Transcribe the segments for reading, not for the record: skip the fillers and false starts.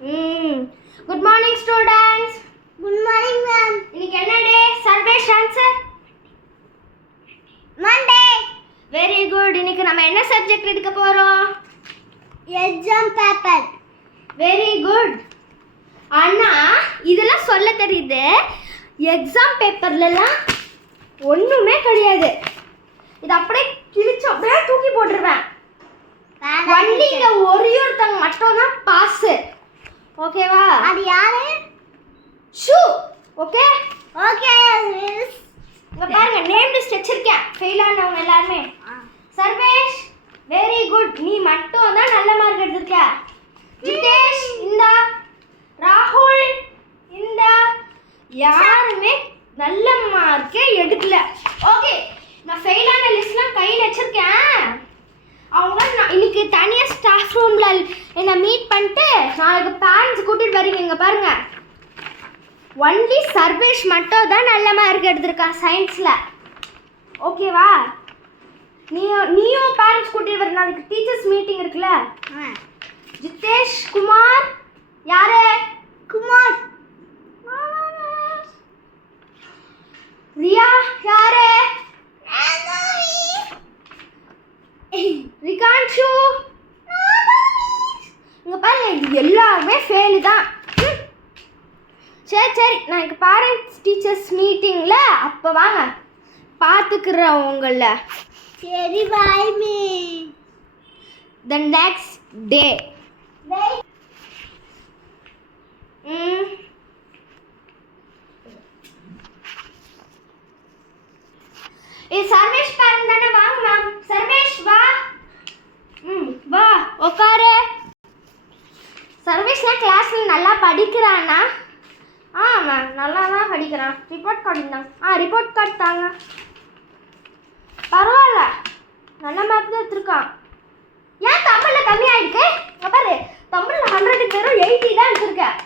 Good morning students. Good morning ma'am. இன்னைக்கு என்ன day? Sarvesh answer Monday. Very good. இன்னைக்கு நம்ம என்ன சப்ஜெக்ட் எடுக்க போறோம்? Exam paper. Very good. அண்ணா இதெல்லாம் சொல்ல தெரியுது. எக்ஸாம் பேப்பர்லலாம் ஒண்ணுமே கிடையாது. இது அப்படியே கிழிச்சு அப்படியே தூக்கி போட்டுருவேன். ஒன்லி இங்க ஒருத்தங்க மட்டும் தான் பாஸ். ஓகேவா? அது யாரு? ஷூ. ஓகே? Okay miss. இங்க பாருங்க நேம் லிஸ்ட் வச்சிருக்கேன். ஃபெயில் ஆனவங்க எல்லாரும். Sarvesh very good. நீ மட்டும் தான் நல்ல மார்க் எடுத்திருக்க. ஜிதேஷ் இந்தா. ராகுல் இந்தா. யாருமே நல்ல மார்க்கே எடுக்கல. ஓகே, நான் ஃபெயில் ஆன லிஸ்ட்லாம் கையில் வச்சிருக்கேன். அவங்க இன்னைக்கு தனியாக ஸ்டாஃப் ரூமில் என்னை மீட் பண்ணிட்டு நாளைக்கு பேரண்ட்ஸ் கூட்டிகிட்டு வரீங்க. இங்கே பாருங்க, ஒன்லி சர்வேஷ் மட்டும் தான் நல்ல மார்க் எடுத்திருக்கான் சயின்ஸில். ஓகேவா? நீயும் பேரண்ட்ஸ் கூட்டிகிட்டு வர. நாளைக்கு டீச்சர்ஸ் மீட்டிங் இருக்குல்ல. ஜிதேஷ் குமார். யாரு? குமார். ரியா. யாரு? ரிகான்ஷு. இங்க பாருங்க, இது எல்லாருமே ஃபெயில் தான். சரி, நான் இங்கே பேரண்ட்ஸ் டீச்சர்ஸ் மீட்டிங்கில் அப்போ வாங்க, பார்த்துக்கிறேன் உங்களை. சரி பாய் மீ. The next day. இது சர்வேஷ் பேரண்ட் தானே? வாங்க மேம். சர்வேஷ் வா. வா உட்காரு. சர்வேஷ்லாம் கிளாஸ்ல நல்லா படிக்கிறானா? மேம் நல்லா தான் படிக்கிறான். ரிப்போர்ட் கார்டு தாங்க. ரிப்போர்ட் கார்டு தாங்க. பரவாயில்ல, நல்ல மார்க் தான் எடுத்திருக்கான். ஏன் தமிழில் கம்மியாக இருக்கு? பாரு, தமிழில் 100க்கு வெறும் 80 தான் எடுத்திருக்கேன்.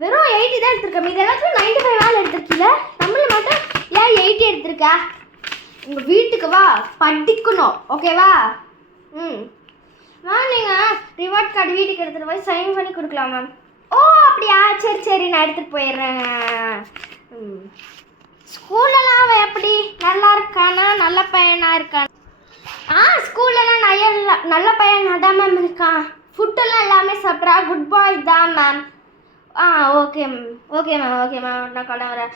வெறும் 80 தான் எடுத்திருக்கேன். மீது எல்லாத்துக்கும் 95 மேலே எடுத்திருக்கீல. தமிழில் மட்டும் ஏன் 80 எடுத்திருக்க? உங்கள் வீட்டுக்கு வா, படிக்கணும். ஓகேவா? மேம் நீங்கள் ரிவார்ட் கார்டு வீட்டுக்கு எடுத்துகிட்டு போய் சைன் பண்ணி கொடுக்கலாம் மேம். அப்படியா? சரி, நான் எடுத்துகிட்டு போயிடுறேன். ஸ்கூல்லலாம் அவன் எப்படி நல்லா இருக்கானா? நல்ல பையனாக இருக்கான்? ஸ்கூல்லலாம் நல்ல பையனாக தான் மேம் இருக்கான். ஃபுட்டெல்லாம் எல்லாமே சாப்பிட்றா. குட் பாய் தான் மேம். ஓகே மேம் நான் கிளம்புறேன்.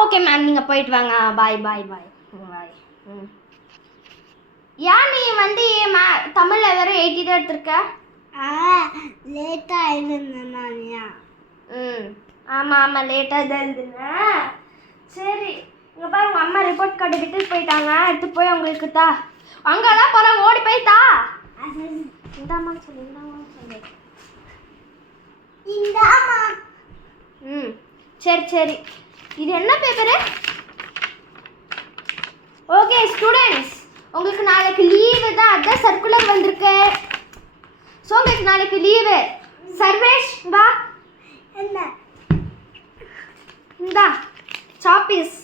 ஓகே மேம், நீங்கள் போயிட்டு வாங்க. பாய். ஏன் நீ வந்து தமிழில் வெறும் 80 தான் எடுத்திருக்க? லேட்டாக எழுதுனா. ஆமாம் லேட்டாக தான் எழுதுனேன். சரி, இங்கே பாரு, உங்கள் அம்மா ரிப்போர்ட் கார்டு விட்டுட்டு போயிட்டாங்க. எடுத்து போய் உங்களுக்கு தா. அங்கெல்லாம் போகிற ஓடி போய் தா. இந்தாமான்னு சொல்லு. இந்தாமா. சரி. இது என்ன பேப்பரு? ஓகே ஸ்டூடெண்ட்ஸ், உங்களுக்கு நாளைக்கு லீவு தான். அதான் சர்க்குலர் வந்திருக்கு. ஸோ உங்களுக்கு நாளைக்கு லீவு. சர்வேஷ் வா. என்ன? இந்தா சாப்பீஸ்.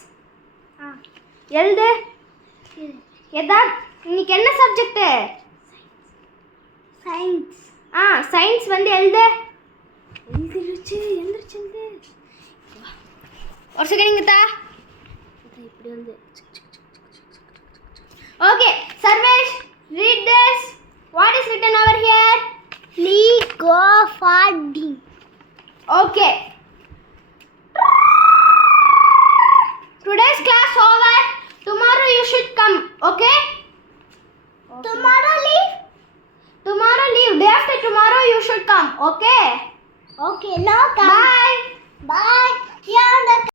எழுது. இன்னைக்கு என்ன சப்ஜெக்டு? சயின்ஸ். சயின்ஸ் வந்து எழுது. எழுந்திருச்சு. ஒரு செகண்ட் இங்க தா. இப்படி வந்து. Okay Sarvesh, read this. What is written over here? Please go for D. Okay. Today's class over. Tomorrow you should come. Okay? Tomorrow leave. Tomorrow leave. Day after tomorrow you should come. Okay? Okay, no come. Bye. Bye.